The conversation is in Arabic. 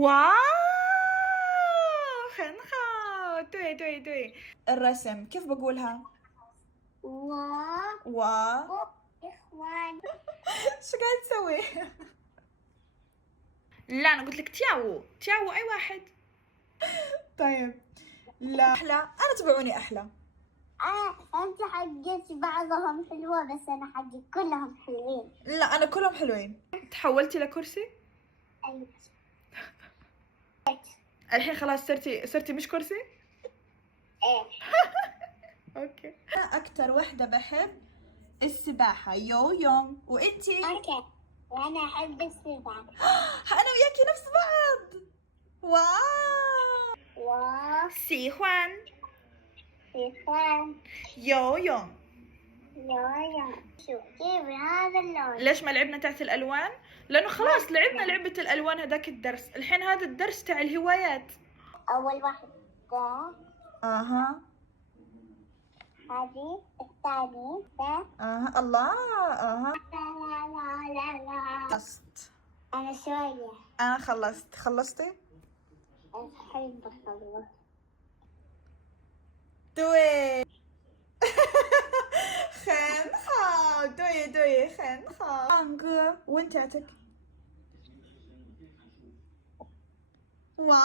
واو 很好，对对对。الرسم كيف بقولها؟ و و إخوان. شو قاعد تسوي؟ لا أنا قلت لك تياو تياو أي واحد. طيب لا أحلى، أنا تبعوني أحلى. أنت حقك بعضهم حلوة بس أنا حقي كلهم حلوين. لا أنا كلهم حلوين. تحولتي لكرسي؟ أيوة. الحين خلاص صرتي مش كرسي؟ إيه. اوكي. انا اكتر وحده بحب السباحه يوم وانتي؟ أوكي وأنا أحب السباحة. انا وياكي نفس بعض. واو. و 喜欢 إخوان. 游泳 يا شو كيف هذا اللون؟ ليش ما لعبنا تاعت الالوان؟ لانه خلاص لعبنا لعبه الالوان هذاك الدرس، الحين هذا الدرس تاع الهوايات. أول واحدة اها هذه، الثاني ده. اها الله اها. لا لا لا. خلصت. أنا شوية. انا خلصتي؟ أحب أخلص.对 很好，对对，很好。唱歌，温家这个。哇